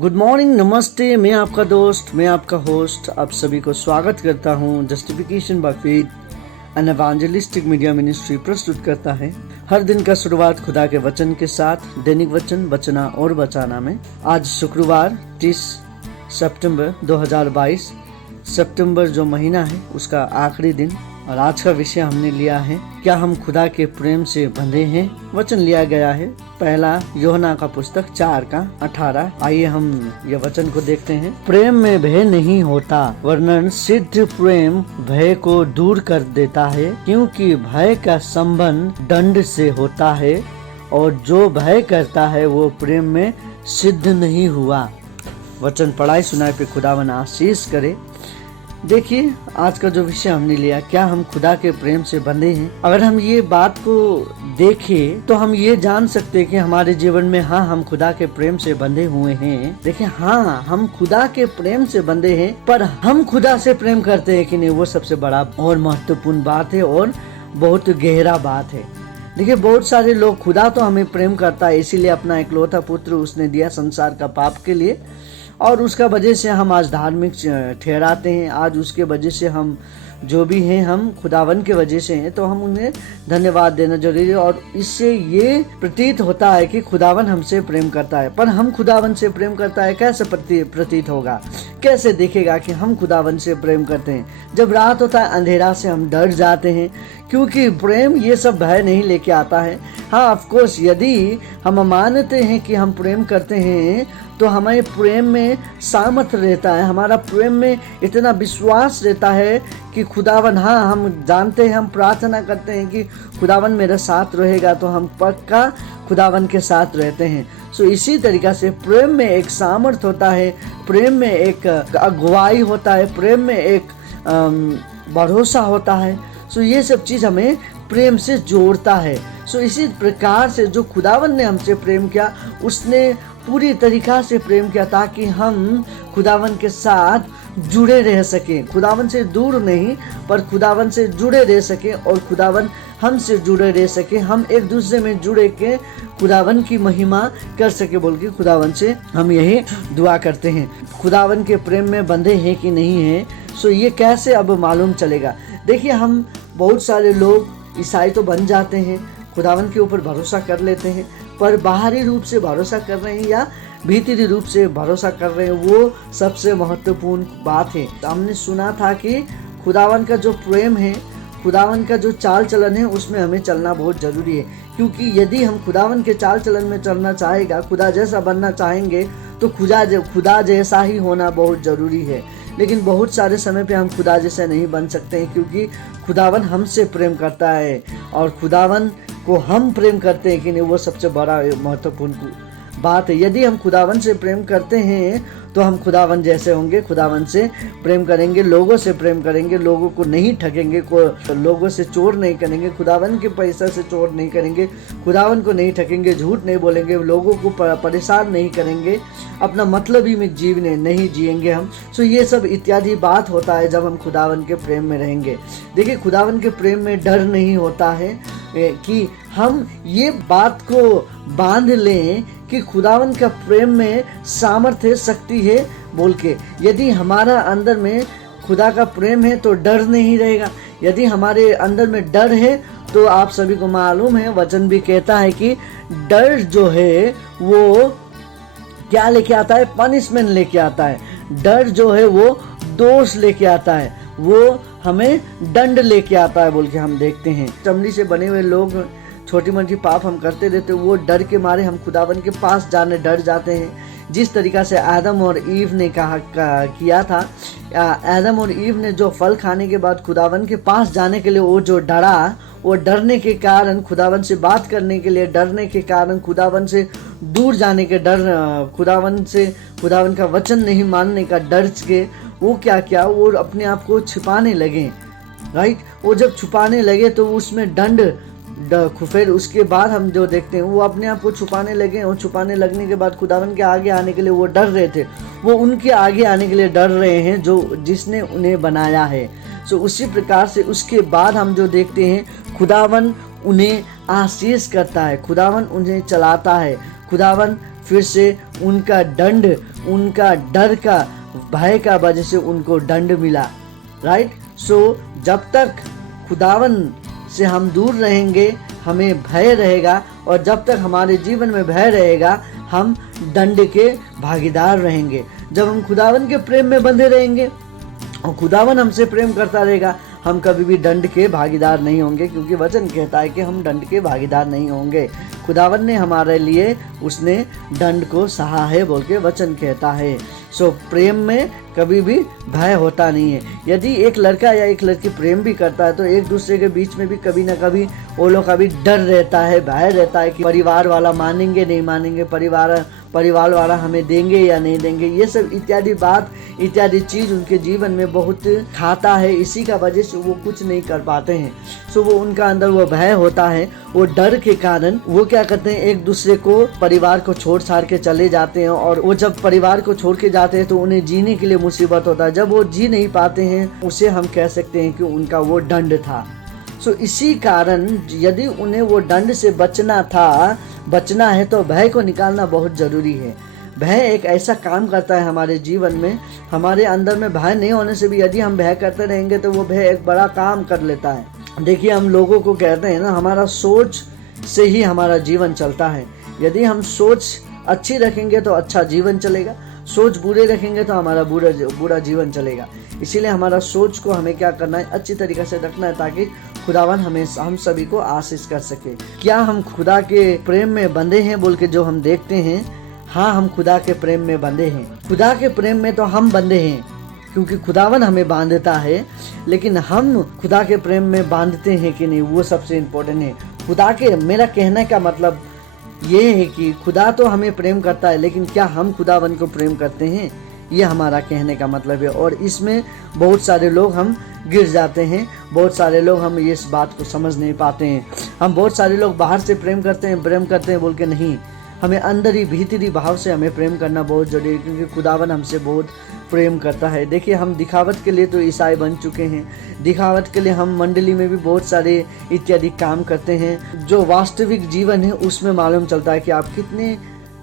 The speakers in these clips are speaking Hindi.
गुड मॉर्निंग, नमस्ते। मैं आपका दोस्त, मैं आपका होस्ट, आप सभी को स्वागत करता हूँ। Justification by faith an evangelistic media ministry प्रस्तुत करता है हर दिन का शुरुआत खुदा के वचन के साथ, दैनिक वचन, बचना और बचाना में। आज शुक्रवार 30 सितंबर 2022, सितंबर जो महीना है उसका आखिरी दिन, और आज का विषय हमने लिया है, क्या हम खुदा के प्रेम से बंधे हैं। वचन लिया गया है पहला यूहन्ना का पुस्तक 4:18। आइए हम ये वचन को देखते हैं। प्रेम में भय नहीं होता, वरन सिद्ध प्रेम भय को दूर कर देता है, क्योंकि भय का संबंध दंड से होता है, और जो भय करता है वो प्रेम में सिद्ध नहीं हुआ। वचन पढ़ाई सुनाई पे खुदावन आशीष करे। देखिए, आज का जो विषय हमने लिया, क्या हम खुदा के प्रेम से बंधे हैं। अगर हम ये बात को देखें तो हम ये जान सकते हैं कि हमारे जीवन में हम खुदा के प्रेम से बंधे हुए हैं। देखिए, हम खुदा के प्रेम से बंधे हैं, पर हम खुदा से प्रेम करते हैं कि नहीं, वो सबसे बड़ा और महत्वपूर्ण बात है और बहुत गहरा बात है। देखिए, बहुत सारे लोग, खुदा तो हमें प्रेम करता है, इसीलिए अपना इकलौता पुत्र उसने दिया संसार का पाप के लिए, और उसका वजह से हम आज धार्मिक ठहराते हैं। आज उसके वजह से हम जो भी हैं, हम खुदावन के वजह से हैं, तो हम उन्हें धन्यवाद देना जरूरी है। और इससे ये प्रतीत होता है कि खुदावन हमसे प्रेम करता है। पर हम खुदावन से प्रेम करता है कैसे प्रतीत होगा, कैसे देखेगा कि हम खुदावन से प्रेम करते हैं। जब रात होता है, अंधेरा से हम डर जाते हैं, क्योंकि प्रेम ये सब भय नहीं लेके आता है। ऑफ कोर्स, यदि हम मानते हैं कि हम प्रेम करते हैं तो हमें प्रेम में सामर्थ्य रहता है, हमारा प्रेम में इतना विश्वास रहता है कि खुदावन, हम जानते हैं, हम प्रार्थना करते हैं कि खुदावन मेरे साथ रहेगा, तो हम पक्का खुदावन के साथ रहते हैं। सो इसी तरीक़ा से प्रेम में एक सामर्थ्य होता है, प्रेम में एक अगुवाई होता है, प्रेम में एक भरोसा होता है। सो ये सब चीज़ हमें प्रेम से जोड़ता है। सो इसी प्रकार से जो खुदावन ने हमसे प्रेम किया, उसने पूरी तरीक़ा से प्रेम किया ताकि हम खुदावन के साथ जुड़े रह सकें। खुदावन से दूर नहीं, पर खुदावन से जुड़े रह सकें, और खुदावन हमसे जुड़े रह सके, हम एक दूसरे में जुड़े के खुदावन की महिमा कर सके, बोल के खुदावन से हम यही दुआ करते हैं। खुदावन के प्रेम में बंधे हैं कि नहीं हैं, सो ये कैसे अब मालूम चलेगा। देखिए, हम बहुत सारे लोग ईसाई तो बन जाते हैं, खुदावन के ऊपर भरोसा कर लेते हैं, पर बाहरी रूप से भरोसा कर रहे हैं या भीतरी रूप से भरोसा कर रहे हैं, वो सबसे महत्वपूर्ण बात है। हमने सुना था कि खुदावन का जो प्रेम है, खुदावन का जो चाल चलन है, उसमें हमें चलना बहुत ज़रूरी है। क्योंकि यदि हम खुदावन के चाल चलन में चलना चाहेगा, खुदा जैसा बनना चाहेंगे, तो खुदा जैसा ही होना बहुत ज़रूरी है। लेकिन बहुत सारे समय पे हम खुदा जैसे नहीं बन सकते हैं, क्योंकि खुदावन हमसे प्रेम करता है, और खुदावन को हम प्रेम करते हैं कि नहीं, वो सबसे बड़ा महत्वपूर्ण बात है। यदि हम खुदावन से प्रेम करते हैं तो हम खुदावन जैसे होंगे, खुदावन से प्रेम करेंगे, लोगों से प्रेम करेंगे, लोगों को नहीं ठगेंगे, लोगों से चोर नहीं करेंगे, खुदावन के पैसा से चोर नहीं करेंगे, खुदावन को नहीं ठगेंगे, झूठ नहीं बोलेंगे, लोगों को परेशान नहीं करेंगे, अपना मतलबी में जीवने नहीं जिएंगे हम। सो ये सब इत्यादि बात होता है जब हम खुदावन के प्रेम में रहेंगे। देखिए, खुदावन के प्रेम में डर नहीं होता है कि हम ये बात को बांध लें कि खुदावन का प्रेम में सामर्थ्य, शक्ति है बोल के। यदि हमारा अंदर में खुदा का प्रेम है तो डर नहीं रहेगा। यदि हमारे अंदर में डर है तो आप सभी को मालूम है, वचन भी कहता है कि डर जो है वो क्या लेके आता है, पनिशमेंट लेके आता है। डर जो है वो दोष लेके आता है, वो हमें दंड लेके आता है बोल के हम देखते हैं। चमड़ी से बने हुए लोग छोटी मोटी पाप हम करते रहते, वो डर के मारे हम खुदावन के पास जाने डर जाते हैं। जिस तरीक़ा से आदम और ईव ने किया था, आदम और ईव ने जो फल खाने के बाद खुदावन के पास जाने के लिए वो जो डरा, वो डरने के कारण, खुदावन से बात करने के लिए डरने के कारण, खुदावन से दूर जाने के डर, खुदावन का वचन नहीं मानने का डर के वो क्या किया, वो अपने आप को छिपाने लगे। राइट, वो जब छुपाने लगे तो उसमें दंड, फिर उसके बाद हम जो देखते हैं, वो अपने आप को छुपाने लगे, और छुपाने लगने के बाद खुदावन के आगे आने के लिए वो डर रहे थे, वो उनके आगे आने के लिए डर रहे हैं जिसने उन्हें बनाया है। सो उसी प्रकार से उसके बाद हम जो देखते हैं, खुदावन उन्हें आशीष करता है, खुदावन उन्हें चलाता है, खुदावन फिर से उनका दंड उनका डर का, भय का वजह से उनको दंड मिला। राइट। सो जब तक खुदावन से हम दूर रहेंगे हमें भय रहेगा, और जब तक हमारे जीवन में भय रहेगा हम दंड के भागीदार रहेंगे। जब हम खुदावन के प्रेम में बंधे रहेंगे और खुदावन हमसे प्रेम करता रहेगा, हम कभी भी दंड के भागीदार नहीं होंगे, क्योंकि वचन कहता है कि हम दंड के भागीदार नहीं होंगे। खुदावन ने हमारे लिए उसने दंड को सहा है बोल के वचन कहता है। सो प्रेम में कभी भी भय होता नहीं है। यदि एक लड़का या एक लड़की प्रेम भी करता है तो एक दूसरे के बीच में भी कभी ना कभी वो लोग का भी डर रहता है, भय रहता है कि परिवार वाला मानेंगे नहीं मानेंगे, परिवार वाला हमें देंगे या नहीं देंगे। ये सब इत्यादि चीज उनके जीवन में बहुत खाता है, इसी का वजह से वो कुछ नहीं कर पाते हैं। सो वो उनका अंदर वो भय होता है, वो डर के कारण वो क्या करते हैं, एक दूसरे को, परिवार को छोड़ छाड़ के चले जाते हैं। और वो जब परिवार को छोड़ के जाते हैं तो उन्हें जीने के लिए मुसीबत होता है। जब वो जी नहीं पाते हैं उसे हम कह सकते हैं कि उनका वो दंड था। सो इसी कारण यदि उन्हें वो दंड से बचना है तो भय को निकालना बहुत जरूरी है। भय एक ऐसा काम करता है हमारे जीवन में, हमारे अंदर में भय नहीं होने से भी यदि हम भय करते रहेंगे तो वो भय एक बड़ा काम कर लेता है। देखिए, हम लोगों को कहते हैं ना, हमारा सोच से ही हमारा जीवन चलता है। यदि हम सोच अच्छी रखेंगे तो अच्छा जीवन चलेगा, सोच बुरे रखेंगे तो हमारा बुरा जीवन चलेगा। इसीलिए हमारा सोच को हमें क्या करना है, अच्छी तरीके से रखना है, ताकि खुदावन हम सभी को आशीष कर सके। क्या हम खुदा के प्रेम में बंधे हैं बोल के जो हम देखते हैं? हाँ, हम खुदा के प्रेम में बंधे हैं। खुदा के प्रेम में तो हम बंधे हैं क्योंकि खुदावन हमें बांधता है, लेकिन हम खुदा के प्रेम में बांधते हैं कि नहीं, वो सबसे इम्पोर्टेंट है। मेरा कहने का मतलब ये है कि खुदा तो हमें प्रेम करता है, लेकिन क्या हम खुदावन को प्रेम करते हैं, ये हमारा कहने का मतलब है। और इसमें बहुत सारे लोग हम गिर जाते हैं, बहुत सारे लोग हम इस बात को समझ नहीं पाते हैं। हम बहुत सारे लोग बाहर से प्रेम करते हैं बोल के नहीं, हमें अंदर ही भीतरी भाव से हमें प्रेम करना बहुत जरूरी है, क्योंकि खुदावन हमसे बहुत प्रेम करता है। देखिए, हम दिखावट के लिए तो ईसाई बन चुके हैं, दिखावट के लिए हम मंडली में भी बहुत सारे इत्यादि काम करते हैं। जो वास्तविक जीवन है उसमें मालूम चलता है कि आप कितने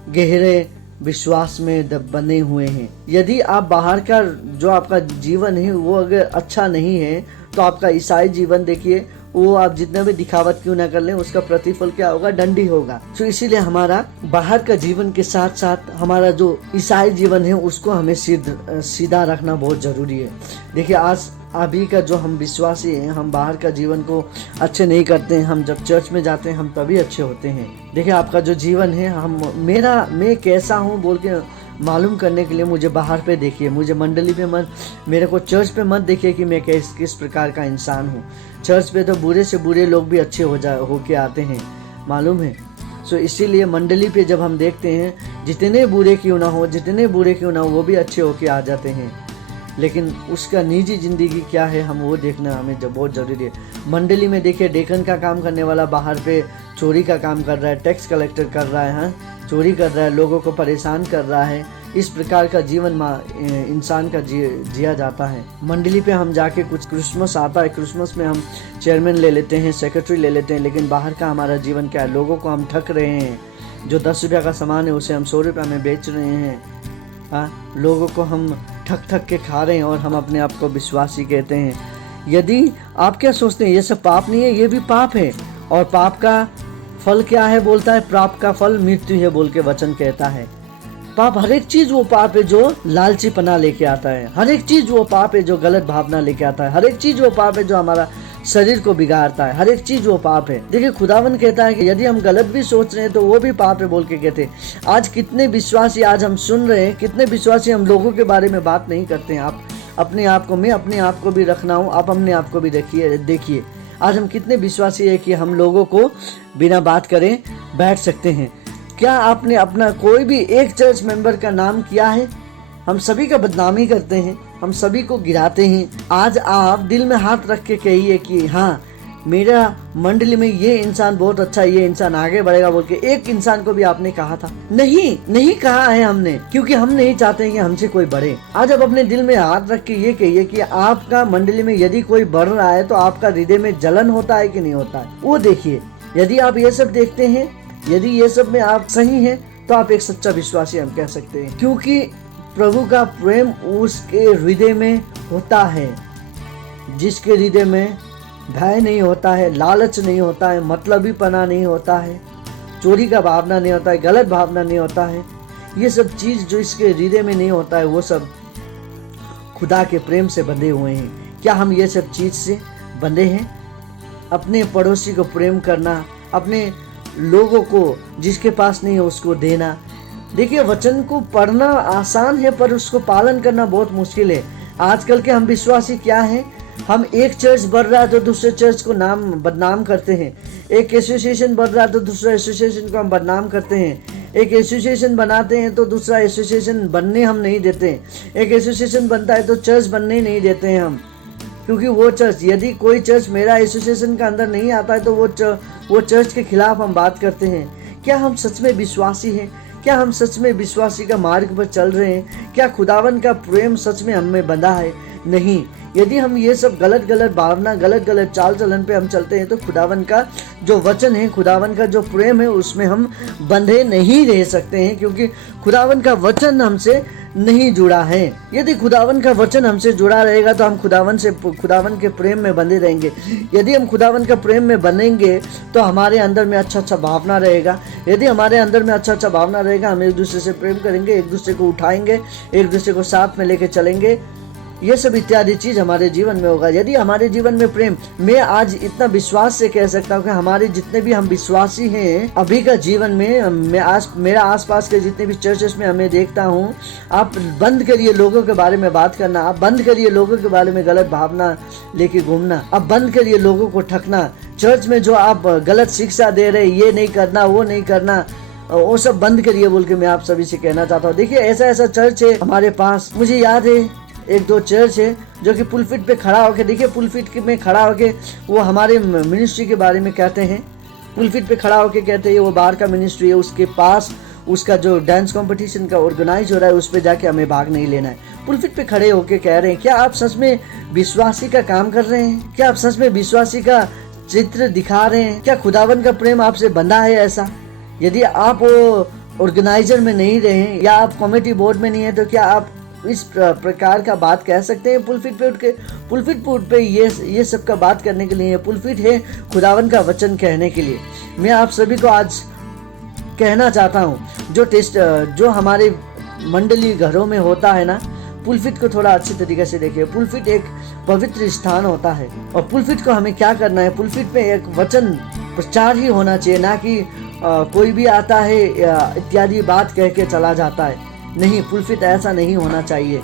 गहरे विश्वास में बने हुए हैं। यदि आप बाहर का जो आपका जीवन है वो अगर अच्छा नहीं है तो आपका ईसाई जीवन, देखिए, वो आप जितना भी दिखावट क्यों ना कर लें, उसका प्रतिफल क्या होगा, दंड ही होगा। तो इसीलिए हमारा बाहर का जीवन के साथ साथ हमारा जो ईसाई जीवन है उसको हमें सीधा रखना बहुत जरूरी है। देखिए, आज अभी का जो हम विश्वासी हैं, हम बाहर का जीवन को अच्छे नहीं करते हैं। हम जब चर्च में जाते हैं हम तभी अच्छे होते हैं। देखिए, आपका जो जीवन है, मैं कैसा हूँ बोल के मालूम करने के लिए मुझे बाहर पे देखिए, मुझे मंडली पे मत, मेरे को चर्च पे मत देखिए कि मैं किस प्रकार का इंसान हूँ। चर्च पे तो बुरे से बुरे लोग भी अच्छे होके आते हैं, मालूम है। सो इसीलिए मंडली पे जब हम देखते हैं, जितने बुरे क्यों ना हो वो भी अच्छे होके आ जाते हैं, लेकिन उसका निजी जिंदगी क्या है हम वो देखना हमें बहुत जरूरी है। मंडली में देखिए, डेकन का काम करने वाला बाहर पे चोरी का काम कर रहा है, टैक्स कलेक्टर कर रहा है, हाँ, चोरी कर रहा है, लोगों को परेशान कर रहा है। इस प्रकार का जीवन इंसान का जिया जाता है। मंडली पे हम जाके कुछ क्रिसमस आता है, क्रिसमस में हम चेयरमैन ले लेते हैं, सेक्रेटरी ले लेते हैं, लेकिन बाहर का हमारा जीवन क्या है? लोगों को हम ठग रहे हैं, जो 10 रुपया का सामान है उसे हम 100 रुपया में बेच रहे हैं, हाँ, लोगों को हम ठग के खा रहे हैं और हम अपने आप को विश्वासी कहते हैं। यदि आप क्या सोचते हैं ये सब पाप नहीं है? ये भी पाप है। और पाप का फल क्या है बोलता है? पाप का फल मृत्यु है बोल के वचन कहता है। पाप हर एक चीज वो पाप है जो लालची पना लेके आता है, हर एक चीज वो पाप है जो गलत भावना लेके आता है, हर एक चीज वो पाप है जो हमारा शरीर को बिगाड़ता है, हर एक चीज वो पाप है। देखिए, खुदावन कहता है कि यदि हम गलत भी सोच रहे हैं तो वो भी पाप है बोल के कहते हैं। आज कितने विश्वासी, आज हम सुन रहे हैं, कितने विश्वासी हम लोगों के बारे में बात नहीं करते हैं। आप अपने आप को, मैं अपने आप को भी रखना हूँ, आप अपने आप को भी देखिए आज हम कितने विश्वासी है कि हम लोगों को बिना बात करें बैठ सकते हैं। क्या आपने अपना कोई भी एक चर्च मेंबर का नाम किया है? हम सभी का बदनामी करते हैं, हम सभी को गिराते हैं। आज आप दिल में हाथ रख के कहिए कि हाँ, मेरा मंडली में ये इंसान बहुत अच्छा है, ये इंसान आगे बढ़ेगा बोल के एक इंसान को भी आपने कहा था? नहीं कहा है हमने, क्योंकि हम नहीं चाहते कि हमसे कोई बढ़े। आज आप अपने दिल में हाथ रख के ये कहिए कि आपका मंडली में यदि कोई बढ़ रहा है तो आपका हृदय में जलन होता है कि नहीं होता है, वो देखिए। यदि आप ये सब देखते हैं, यदि ये सब में आप सही हैं, तो आप एक सच्चा विश्वासी हम कह सकते हैं। क्योंकि प्रभु का प्रेम उसके हृदय में होता है, जिसके हृदय में भय नहीं होता है, लालच नहीं होता है, मतलबीपना नहीं होता है, चोरी का भावना नहीं होता है, गलत भावना नहीं होता है। ये सब चीज़ जो इसके हृदय में नहीं होता है वो सब खुदा के प्रेम से बंधे हुए हैं। क्या हम ये सब चीज़ से बंधे हैं? अपने पड़ोसी को प्रेम करना, अपने लोगों को जिसके पास नहीं है उसको देना। देखिए, वचन को पढ़ना आसान है पर उसको पालन करना बहुत मुश्किल है। आजकल के हम विश्वासी क्या हैं? हम एक चर्च बढ़ रहा है तो दूसरे चर्च को बदनाम करते हैं। एक एसोसिएशन बढ़ रहा है तो दूसरा एसोसिएशन को हम बदनाम करते हैं। एक एसोसिएशन बनाते हैं तो दूसरा एसोसिएशन बनने हम नहीं देते। एक एसोसिएशन बनता है तो चर्च बनने ही नहीं देते हैं हम, क्योंकि वो चर्च, यदि कोई चर्च मेरा एसोसिएशन के अंदर नहीं आता है तो वो चर्च के खिलाफ हम बात करते हैं। क्या हम सच में विश्वासी हैं? क्या हम सच में विश्वासी का मार्ग पर चल रहे हैं? क्या खुदावन का प्रेम सच में हम में बंधा है? नहीं। यदि हम ये सब गलत भावना, गलत चाल चलन पे हम चलते हैं तो खुदावन का जो वचन है, खुदावन का जो प्रेम है उसमें हम बंधे नहीं रह सकते हैं, क्योंकि खुदावन का वचन हमसे नहीं जुड़ा है। यदि खुदावन का वचन हमसे जुड़ा रहेगा तो हम खुदावन के प्रेम में बंधे रहेंगे। यदि हम खुदावन का प्रेम में बनेंगे तो हमारे अंदर में अच्छा भावना रहेगा। यदि हमारे अंदर में अच्छा भावना रहेगा, हम एक दूसरे से प्रेम करेंगे, एक दूसरे को उठाएंगे, एक दूसरे को साथ में लेके चलेंगे। ये सब इत्यादि चीज हमारे जीवन में होगा। यदि हमारे जीवन में प्रेम, मैं आज इतना विश्वास से कह सकता हूँ कि हमारे जितने भी हम विश्वासी हैं अभी का जीवन में, मेरा आसपास के जितने भी चर्चेस में हमें देखता हूँ, आप बंद करिए लोगों के बारे में बात करना, आप बंद करिए लोगों के बारे में गलत भावना लेके घूमना, आप बंद करिए लोगों को ठगना। चर्च में जो आप गलत शिक्षा दे रहे, ये नहीं करना, वो नहीं करना, वो सब बंद करिए बोल के मैं आप सभी से कहना चाहता हूँ। देखिए, ऐसा चर्च है हमारे पास, मुझे याद है एक दो चर्च है जो कि पुलपिट पे खड़ा होके, देखिए पुलपिट में खड़ा होके वो हमारे मिनिस्ट्री के बारे में कहते हैं। पुलपिट पे खड़ा होके कहते हैं वो बाहर का मिनिस्ट्री है, उसके पास उसका जो डांस कंपटीशन का ऑर्गेनाइज हो रहा है उस पे जाके हमें भाग नहीं लेना है। पुलपिट पे खड़े होके कह रहे हैं। क्या आप सच में विश्वासी का काम कर रहे हैं? क्या आप सच में विश्वासी का चित्र दिखा रहे हैं? क्या खुदावन का प्रेम आपसे बंधा है ऐसा? यदि आप वो ऑर्गेनाइजर में नहीं रहे या आप कमेटी बोर्ड में नहीं है तो क्या आप इस प्रकार का बात कह सकते हैं? पुलपिट पे उठ के, पुलपिट पे ये सब का बात करने के लिए पुलपिट है खुदावन का वचन कहने के लिए। मैं आप सभी को आज कहना चाहता हूँ, जो हमारे मंडली घरों में होता है ना, पुलपिट को थोड़ा अच्छी तरीके से देखिए। पुलपिट एक पवित्र स्थान होता है और पुलपिट को हमें क्या करना है? पुलपिट पे एक वचन प्रचार ही होना चाहिए, ना कि कोई भी आता है इत्यादि बात कह के चला जाता है। नहीं, पुलपिट ऐसा नहीं होना चाहिए।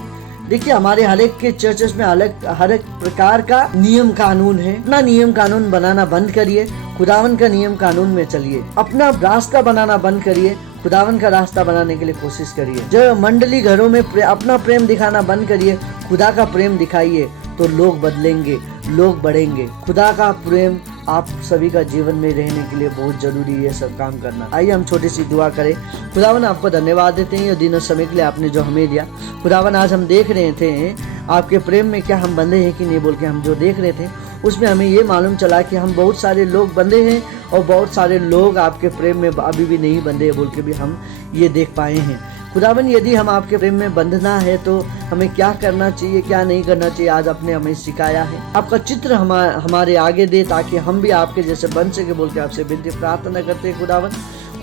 देखिए, हमारे हर एक के चर्चेस में हर एक प्रकार का नियम कानून है। अपना नियम कानून बनाना बंद करिए, खुदावन का नियम कानून में चलिए। अपना रास्ता बनाना बंद करिए, खुदावन का रास्ता बनाने के लिए कोशिश करिए। जब मंडली घरों में अपना प्रेम दिखाना बंद करिए, खुदा का प्रेम दिखाइए, तो लोग बदलेंगे, लोग बढ़ेंगे। खुदा का प्रेम आप सभी का जीवन में रहने के लिए बहुत जरूरी है सब काम करना। आइए हम छोटी सी दुआ करें। खुदावन, आपको धन्यवाद देते हैं ये दिन और समय के लिए आपने जो हमें दिया। खुदावन, आज हम देख रहे थे आपके प्रेम में क्या हम बंधे हैं कि नहीं बोल के हम जो देख रहे थे उसमें हमें ये मालूम चला कि हम बहुत सारे लोग बंधे हैं और बहुत सारे लोग आपके प्रेम में अभी भी नहीं बंधे बोल के भी हम ये देख पाए हैं। खुदावन, यदि हम आपके प्रेम में बंधना है तो हमें क्या करना चाहिए, क्या नहीं करना चाहिए, आज आपने हमें सिखाया है। आपका चित्र हमारे आगे दे ताकि हम भी आपके जैसे बन सके बोल के आपसे विनती प्रार्थना करते हैं।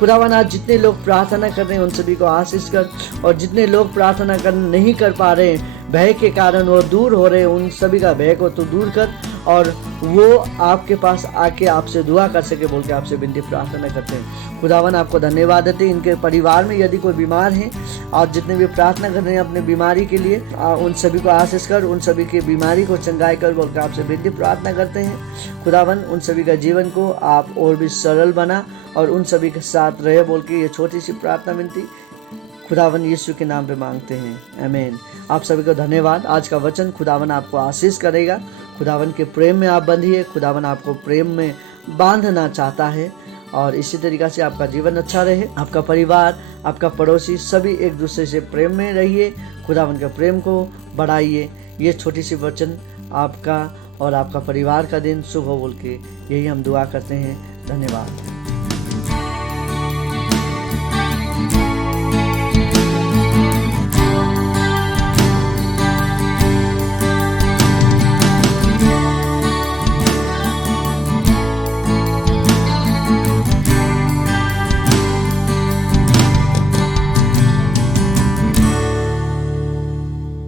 खुदावन, आज जितने लोग प्रार्थना कर रहे हैं उन सभी को आशीष कर, और जितने लोग प्रार्थना नहीं कर पा रहे हैं भय के कारण, वो दूर हो रहे हैं, उन सभी का भय को तो दूर कर और वो आपके पास आके आपसे दुआ कर सके बोल के आपसे विनती प्रार्थना करते हैं। खुदावन, आपको धन्यवाद देते हैं। इनके परिवार में यदि कोई बीमार है और जितने भी प्रार्थना कर रहे हैं अपने बीमारी के लिए, उन सभी को आशीष कर, उन सभी की बीमारी को चंगाई कर बोल के आपसे विनती प्रार्थना करते हैं। खुदावन, उन सभी का जीवन को आप और भी सरल बना और उन सभी के साथ रहे बोल के ये छोटी सी प्रार्थना विनती खुदावन यीशु के नाम पे मांगते हैं, आमीन। आप सभी को धन्यवाद। आज का वचन खुदावन आपको आशीष करेगा। खुदावन के प्रेम में आप बंधिए। खुदावन आपको प्रेम में बांधना चाहता है और इसी तरीक़ा से आपका जीवन अच्छा रहे, आपका परिवार, आपका पड़ोसी सभी एक दूसरे से प्रेम में रहिए। खुदावन के प्रेम को बढ़ाइए। ये छोटी सी वचन आपका और आपका परिवार का दिन शुभ हो बोल के यही हम दुआ करते हैं। धन्यवाद।